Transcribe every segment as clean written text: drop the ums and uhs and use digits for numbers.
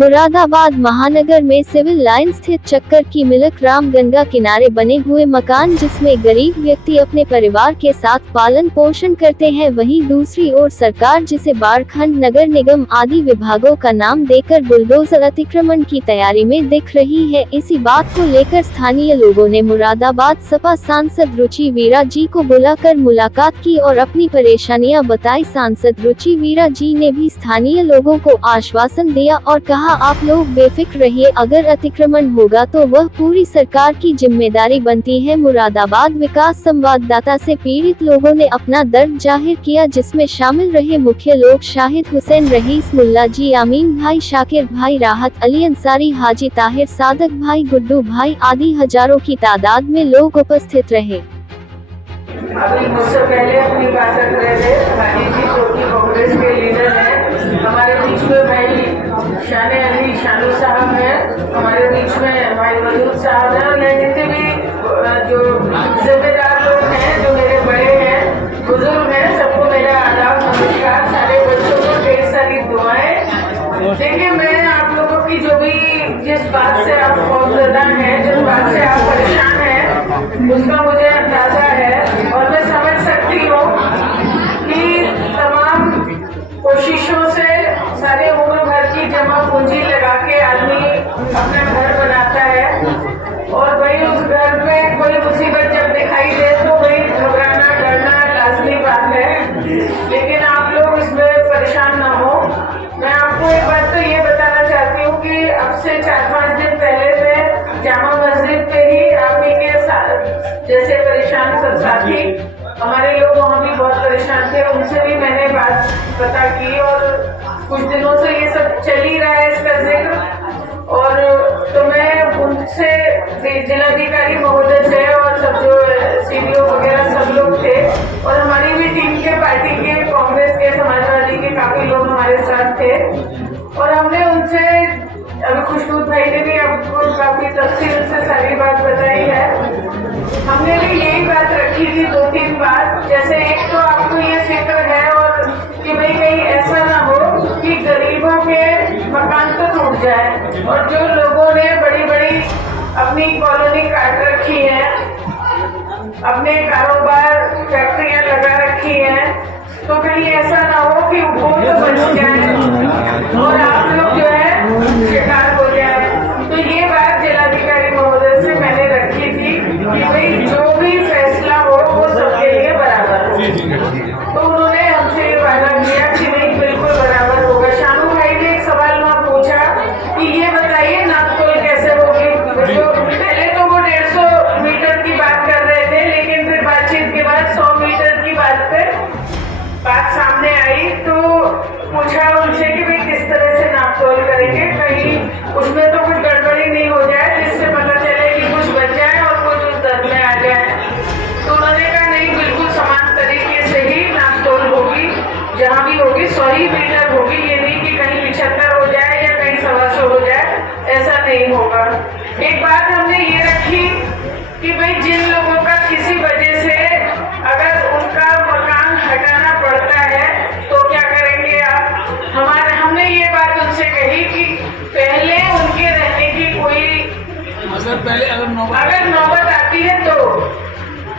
मुरादाबाद महानगर में civil line स्थित चक्कर की मिल्क राम गंगा किनारे बने हुए मकान जिसमें गरीब व्यक्ति अपने परिवार के साथ पालन पोषण करते हैं, वहीं दूसरी ओर सरकार जिसे बाढ़खंड नगर निगम आदि विभागों का नाम देकर बुलडोजर अतिक्रमण की तैयारी में दिख रही है। इसी बात को लेकर स्थानीय लोगों ने मुरादाबाद सपा सांसद रुचि वीरा जी को बुलाकर मुलाकात की और अपनी परेशानियां बताई। सांसद रुचि वीरा जी ने भी स्थानीय लोगों को आश्वासन दिया और कहा, आप लोग बेफिक्र रहिए, अगर अतिक्रमण होगा तो वह पूरी सरकार की जिम्मेदारी बनती है। मुरादाबाद विकास संवाददाता से पीड़ित लोगों ने अपना दर्द जाहिर किया, जिसमें शामिल रहे मुख्य लोग शाहिद हुसैन, रईस मुल्ला जी, आमीन भाई, शाकिर भाई, राहत अली अंसारी, हाजी ताहिर, सादक भाई, गुड्डू भाई आदि हजारों की तादाद में लोग उपस्थित रहे। अभी मुझसे पहले अपनी बात रख रहे थे हाजी जी, जो कि कांग्रेस के लीडर हैं। हमारे बीच में भाई शाने अली शानू साहब हैं, हमारे बीच में भाई वजूद साहब हैं, और जितने भी जो जिम्मेदार लोग हैं, जो मेरे बड़े हैं, बुजुर्ग हैं, सबको मेरा आदाब नमस्कार। सारे बच्चों को ढेर सारी दुआएं। देखिए, मैं आप लोगों की जो भी जिस बात से आप खौफजदा हैं, जिस बात से आप परेशान हैं, उसका मुझे अंदाजा है और मैं समझ सकती हूँ कि तमाम कोशिशों से सारे उम्र भर की जमा पूंजी लगा के आदमी अपना घर बनाता है, और वही उस घर पे कोई मुसीबत जब दिखाई दे तो वही घबराना डरना लाजमी बात है। लेकिन आप लोग इसमें परेशान ना हो। मैं आपको एक बात तो ये बताना चाहती हूँ कि अब से 4-5 दिन पहले मैं जामा मस्जिद पे ही आप ही के साथ जैसे परेशान सब साथी हमारे लोग वहाँ भी बहुत परेशान थे, उनसे भी मैंने बात पता की, और कुछ दिनों से ये सब चल ही रहा है इसका जिक्र। और तो मैं उनसे जिलाधिकारी महोदय से और सब जो सीडीओ वगैरह सब लोग थे, और हमारी भी टीम के पार्टी के कांग्रेस के समाजवादी के काफी लोग हमारे साथ थे, और हमने उनसे अभी खुशबू भाई ने भी आपको काफी तफसील से सारी बात बताई है। हमने भी यही बात रखी थी 2-3 बात, जैसे एक तो आपको ये फिक्र है और कि भाई कहीं ऐसा ना हो कि गरीबों के मकान तो टूट जाए, और जो लोगों ने बड़ी बड़ी अपनी कॉलोनी काट रखी है, अपने कारोबार फैक्ट्रियां लगा रखी हैं, तो कहीं ऐसा ना हो कि वो तो बच जाए और आप लोग जो है शिकार हो जाए। तो ये बात जिलाधिकारी महोदय से मैंने रखी थी कि भाई जो भी फैसला हो वो सबके लिए बराबर हो। तो उन्होंने हमसे ये वादा किया कि नहीं, बिल्कुल बराबर होगा। शानू भाई ने एक सवाल वहाँ पूछा कि ये बताइए नापतोल कैसे होगी। तो पहले तो वो 150 मीटर की बात कर रहे थे, लेकिन फिर बातचीत के बाद 100 मीटर की बात सामने आई, तो पूछा उनसे कि भाई किस तरह से नापतोल करेंगे, कहीं उसमें तो कुछ गड़बड़ी नहीं हो जाए जिससे पता चले कि कुछ बच जाए और कुछ उस दर में आ जाए। तो उन्होंने कहा नहीं, बिल्कुल समान तरीके से ही नापतोल होगी, जहाँ भी होगी 100 ही मीटर होगी, ये नहीं कि कहीं 75 हो जाए या कहीं 125 हो जाए, ऐसा नहीं होगा। एक बात हमने ये रखी कि भाई जिन लोगों का किसी वजह से अगर उनका मकान हटाना पड़ता है तो क्या करेंगे आप। हमने ये बात उनसे कही कि पहले उनके रहने की कोई अगर नौबत आती है तो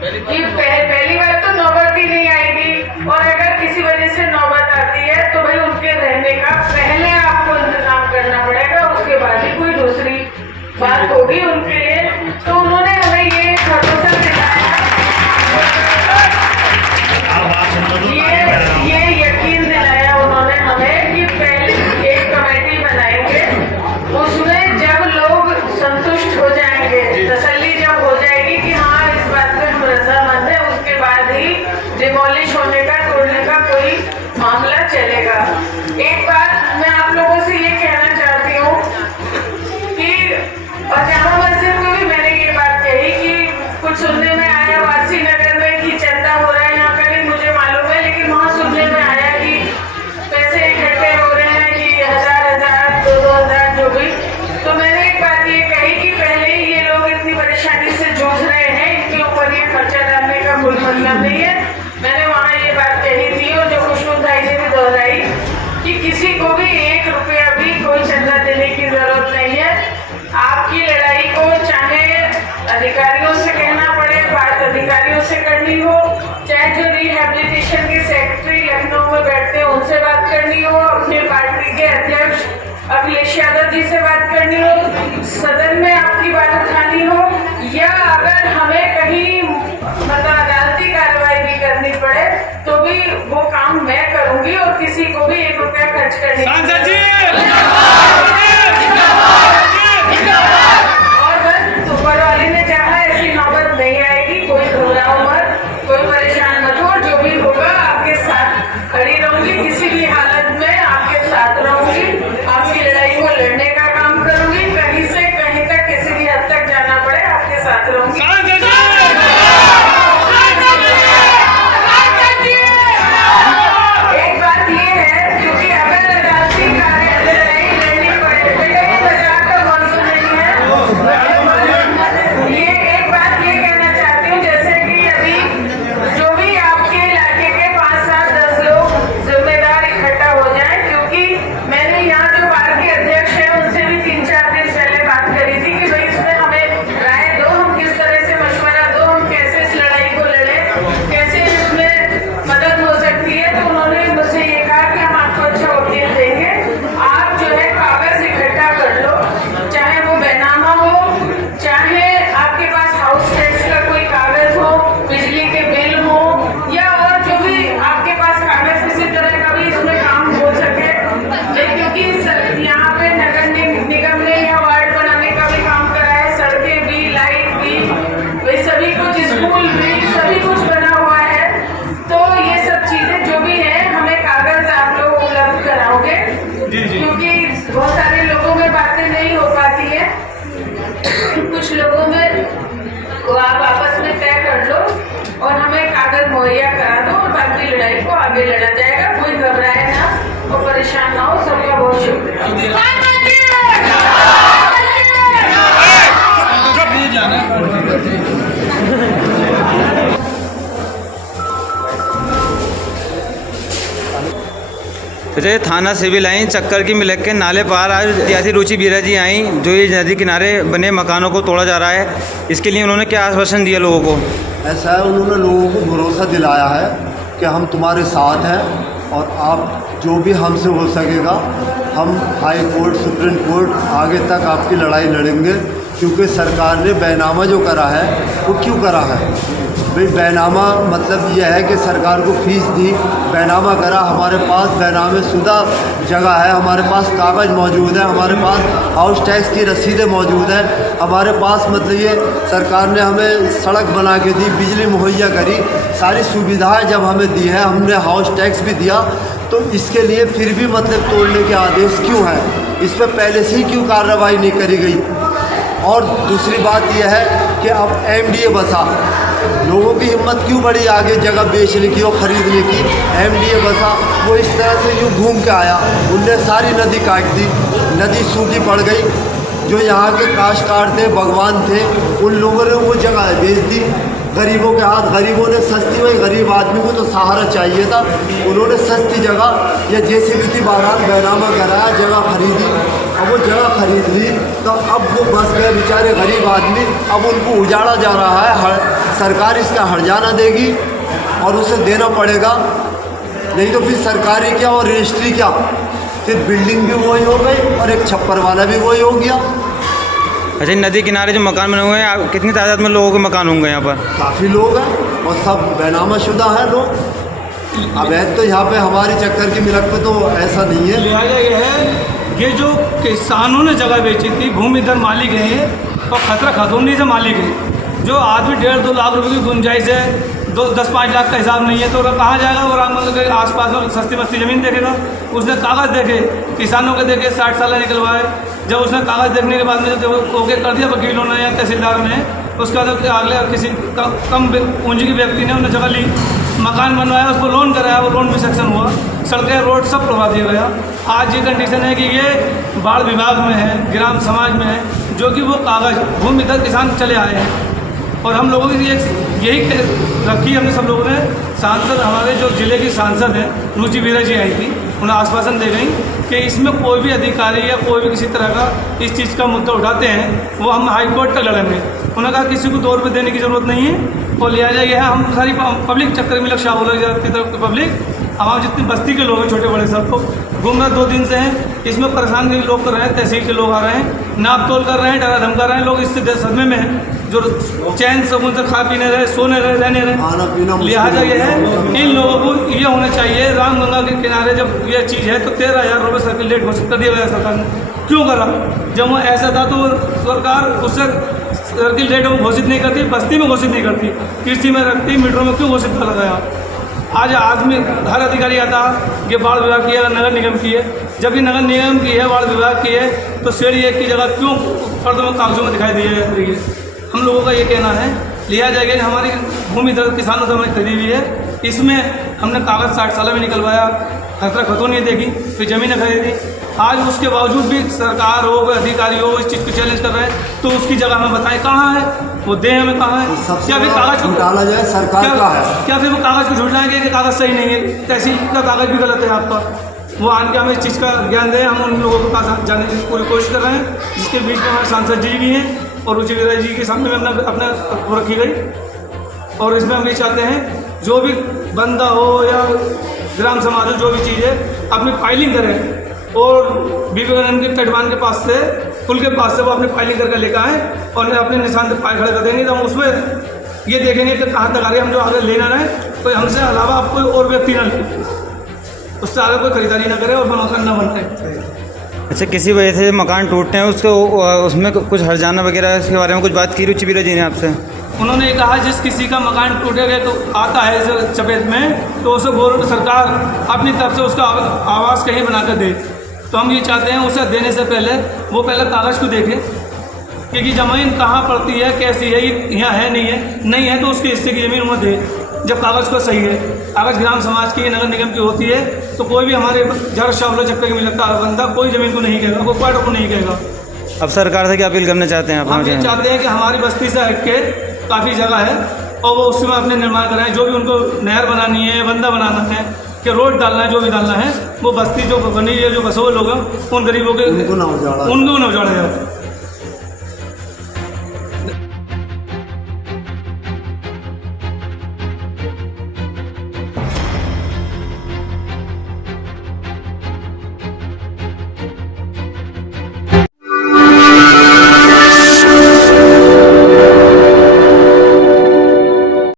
पहली बार तो नौबत ही नहीं आएगी, और अगर किसी वजह से नौबत आती है तो भाई उनके रहने का पहले आपको इंतजाम करना पड़ेगा, उसके बाद ही कोई दूसरी बात होगी उनके लिए। तो उन्होंने हमें ये भरोसा दिलाया, ये यकीन दिलाया उन्होंने हमें कि पहले एक कमेटी बनाएंगे, उसमें जब लोग संतुष्ट हो जाएंगे, तसल्ली जब हो जाएगी कि हाँ इस बात पे हम रजामंद है, उसके बाद ही डिमोलिश होने का, तोड़ने का कोई मामला चलेगा। एक बात मैं आप लोगों से ये कहना चाहती हूँ कि और जामा मस्जिद में भी मैंने ये बात कही कि कुछ सुनने में आया वासी नगर में कि चंदा हो रहा है, यहाँ का नहीं मुझे मालूम है, लेकिन वहाँ सुनने में आया कि पैसे इकट्ठे हो रहे हैं कि 1000, 2,000 जो भी। तो मैंने एक बात ये कही कि पहले ही ये लोग इतनी परेशानी से जूझ रहे हैं, इनके ऊपर ये खर्चा डालने का कोई मतलब नहीं है। मैंने वहाँ ये बात कही थी, और जो खुशबू भाई ने भी दोहराई कि किसी को भी 1 रुपया भी कोई चंदा देने अधिकारियों से कहना पड़े, बात अधिकारियों से करनी हो, चाहे जो रिहैबिलिटेशन के सेक्रेटरी लखनऊ में बैठते हैं उनसे बात करनी हो, अपने पार्टी के अध्यक्ष अखिलेश यादव जी से बात करनी हो, सदन में आपकी बात उठानी हो, या अगर हमें कहीं मतलब अदालती कार्रवाई भी करनी पड़े तो भी वो काम मैं करूंगी और किसी को भी 1 रुपया खर्च करने और बस ऊपर वाले ने चाहा ऐसी नौबत नहीं आएगी। कोई घबराओ मत, कोई परेशान मत हो, जो भी होगा आपके साथ खड़ी रहूंगी, किसी भी हालत में आपके साथ रहूंगी, आपकी लड़ाई को लड़ने का काम करूंगी, कहीं से कहीं तक किसी भी हद तक जाना पड़े आपके साथ रहूंगी। एक बात ये है, क्योंकि अगर अदालती लड़ाई लड़नी पड़े तो ये बाजार का मौसम नहीं है। ये एक बात ये कहना चाहती हूँ, जैसे कि अभी जो भी आपके इलाके के 5, 7, 10 लोग जिम्मेदार इकट्ठा हो जाएं, क्योंकि मैंने यहाँ जो पार्टी अध्यक्ष है उनसे भी 3-4 दिन पहले बात करी थी कि भाई इसमें हमें राय दो, हम किस तरह से मशवरा दो, हम कैसे इस लड़ाई को लड़े, कैसे इसमें मदद हो सकती है। तो उन्होंने मुझसे ये कहा कि हम आपको अच्छा वकील देंगे, आप जो है कागज इकट्ठा कर लो, चाहे वो बैनामा हो, चाहे आपके पास हाउस टैक्स का कोई कागज हो, बिजली के बिल हो, या और जो भी आपके पास कागज किसी तरह का भी इसमें काम हो सके। क्योंकि यहाँ पे नगर निगम ने यह वार्ड बनाने का भी काम करा है, सड़कें भी, लाइट भी, वही सभी कुछ, स्कूल भी, सभी कुछ बना हुआ है। तो ये सब चीजें जो भी है हमें कागज आप लोग उपलब्ध कराओगे, क्योंकि बहुत सारे लोगों में बातें नहीं हो पाती है, कुछ लोगों में वो आप आपस में तय कर लो और हमें कागज मुहैया करा दो और बाकी लड़ाई को आगे लड़ा जाएगा। कोई घबराए ना और परेशान ना हो। सबका बहुत शुक्रिया। तो ये थाना सिविल लाइन चक्कर की मिलक के नाले पार आज सियासी रुचि बीरा जी आई, जो ये नदी किनारे बने मकानों को तोड़ा जा रहा है, इसके लिए उन्होंने क्या आश्वासन दिया लोगों को? ऐसा है, उन्होंने लोगों को भरोसा दिलाया है कि हम तुम्हारे साथ हैं और आप जो भी हमसे हो सकेगा हम हाई कोर्ट, सुप्रीम कोर्ट आगे तक आपकी लड़ाई लड़ेंगे। क्योंकि सरकार ने बैनामा जो करा है वो क्यों करा है भाई? बैनामा मतलब यह है कि सरकार को फीस दी, बैनामा करा, हमारे पास बैनामे शुदा जगह है, हमारे पास कागज़ मौजूद है, हमारे पास हाउस टैक्स की रसीदें मौजूद हैं, हमारे पास मतलब ये सरकार ने हमें सड़क बना के दी, बिजली मुहैया करी, सारी सुविधाएं जब हमें दी है, हमने हाउस टैक्स भी दिया, तो इसके लिए फिर भी मतलब तोड़ने के आदेश क्यों हैं? इस पर पहले से ही क्यों कार्रवाई नहीं करी गई? और दूसरी बात यह है कि अब MDA बसा, लोगों की हिम्मत क्यों बढ़ी आगे जगह बेचने की और ख़रीदने की? MDA बसा, वो इस तरह से यूँ घूम के आया, उनने सारी नदी काट दी, नदी सूखी पड़ गई। जो यहाँ के काश्तकार थे, भगवान थे, उन लोगों ने वो जगह बेच दी गरीबों के हाथ। गरीबों ने सस्ती, वही गरीब आदमी को तो सहारा चाहिए था, उन्होंने सस्ती जगह या जैसे भी थी बहरहाल बैनामा कराया, जगह खरीदी। अब वो जगह खरीद ली तो अब वो बस गए बेचारे गरीब आदमी, अब उनको उजाड़ा जा रहा है। सरकार इसका हर्जाना देगी और उसे देना पड़ेगा, नहीं तो फिर सरकारी क्या और रजिस्ट्री क्या, फिर बिल्डिंग भी वही हो गई और एक छप्पर वाला भी वही हो गया। अच्छा, नदी किनारे जो मकान बने हुए हैं, कितनी तादाद में लोगों के मकान होंगे यहाँ पर? काफ़ी लोग हैं और सब बैनामा शुदा हैं लोग। अवैध तो यहाँ पे हमारी चक्कर की मिलक पे तो ऐसा नहीं है। लिहाजा ये है, ये जो किसानों ने जगह बेची थी, भूमि इधर मालिक है और खतरा खतौनी से मालिक है। जो आदमी 1.5-2 लाख रुपए की गुंजाइश है, 10-5 लाख का हिसाब नहीं है, तो कहाँ जाएगा? और मतलब आसपास में सस्ती मस्ती ज़मीन देखेगा। उसने कागज़ देखे, किसानों के देखे, 60 साल निकलवाए। जब उसने कागज़ देखने के बाद में जब ओके कर दिया वकीलों ने या तहसीलदार ने, उसके बाद अगले किसी कम पूंजी के व्यक्ति ने उन्हें जगह ली, मकान बनवाया, उसको लोन कराया, वो लोन भी सेक्शन हुआ, सड़कें रोड सब करवा दिया गया। आज ये कंडीशन है कि ये बाढ़ विभाग में है, ग्राम समाज में है, जो कि वो कागज़ भूमि तक किसान चले आए हैं। और हम लोगों की यही रखी हमने सब लोगों ने। सांसद हमारे जो जिले की सांसद हैं रुचि बीरा जी आई थी, उन्हें आश्वासन दे गई कि इसमें कोई भी अधिकारी या कोई भी किसी तरह का इस चीज़ का मुद्दा उठाते हैं वो हम हाई कोर्ट तक लड़ेंगे। उन्होंने कहा किसी को 2 रुपये देने की ज़रूरत नहीं है और लिहाजा यह है हम सारी पब्लिक चक्कर मिलक शाह की तरफ पब्लिक हमारे जितनी बस्ती के लोग हैं छोटे बड़े सब को घूम रहे 2 दिन से हैं। इसमें परेशान भी लोग कर रहे हैं, तहसील के लोग आ रहे हैं, नाप तोल कर रहे हैं, डरा धमका रहे हैं। लोग इससे सदमे में हैं जो चैन सुकून से खा पीने रहे, सोने रहे, रहने रहे। लिहाजा ये है इन लोगों को ये होना चाहिए रामगंगा के किनारे जब ये चीज़ है तो 13,000 रुपये सर्किल रेट घोषित कर दिया गया सरकार ने। क्यों करा? जब वो ऐसा था तो सरकार उससे सर्किल रेट में घोषित नहीं करती, बस्ती में घोषित नहीं करती, कृषि में रखती, मीटरों में क्यों घोषित कर गया? आज आदमी हर अधिकारी आता कि बाढ़ विभाग की है, नगर निगम की है। जबकि नगर निगम की है, बाढ़ विभाग की है, तो श्रेणी 1 की जगह क्यों फर्द में कागजों में दिखाई दी रही है? हम लोगों का ये कहना है लिया जाएगा। हमारी भूमि दर किसानों से हमारी खरीदी हुई है, इसमें हमने कागज़ 60 साल में निकलवाया, खतरा खतों नहीं देखी, फिर ज़मीनें खरीदी। आज उसके बावजूद भी सरकार हो, अधिकारी हो, इस चीज़ को चैलेंज कर रहे हैं। तो उसकी जगह हमें बताएं कहाँ है वो, दें हमें कहाँ है? क्या फिर कागज़ को डाला जाए सरकार का है? क्या फिर वो कागज़ को झुटलाएंगे कि कागज़ सही नहीं है, तहसील का कागज़ भी गलत है आपका? वो आन के हमें इस चीज़ का ज्ञान दें। हम उन लोगों के पास जाने की पूरी कोशिश कर रहे हैं, जिसके बीच में हमारे सांसद जी भी हैं और रुचि बीरा जी के सामने में अपना वो रखी गई। और इसमें हम ये चाहते हैं जो भी बंदा हो या ग्राम समाज हो, जो भी चीज़ है अपनी फाइलिंग करें और विवेकानंद के तटबान के पास से, पुल के पास से वो अपनी फाइलिंग करके लेकर आएँ और अपने निशान से पाए खड़े कर देंगे। तो हम उसमें ये देखेंगे कि कहाँ तक आ रही है। हम जो आगे लेना रहे कोई हमसे अलावा आप कोई और व्यक्ति ना ले, उससे आगे कोई खरीदारी ना करे और मकान ना बनाए। अच्छा, किसी वजह से मकान टूटते हैं उसको उसमें कुछ हर्जाना वगैरह इसके बारे में कुछ बात की रुचि बीरा जी ने आपसे? उन्होंने कहा जिस किसी का मकान टूटेगा तो आता है इस चपेट में तो उसे गवर्नमेंट सरकार अपनी तरफ से उसका आवास कहीं बना कर दे। तो हम ये चाहते हैं उसे देने से पहले वो पहले कागज़ को देखें कि ज़मीन कहाँ पड़ती है, कैसी है, ये यहाँ है नहीं है तो उसके हिस्से की ज़मीन उन्हें दे जब कागज़ को सही है। कागज़ ग्राम समाज की, नगर निगम की होती है तो कोई भी हमारे जर शावलो चक्कर के मिलता बंदा कोई ज़मीन को नहीं कहेगा, कोई क्वार्टर को नहीं कहेगा। अब सरकार से क्या अपील करना चाहते हैं आप? हम ये चाहते हैं कि हमारी बस्ती से हट के काफ़ी जगह है और वो उसमें अपने निर्माण कराएं। जो भी उनको नहर बनानी है, बंदा बनाना है, कि रोड डालना है, जो भी डालना है वो बस्ती जो बनी है, जो बसे हुए लोग हैं उन गरीबों के उनको ना उजाड़ा जाए।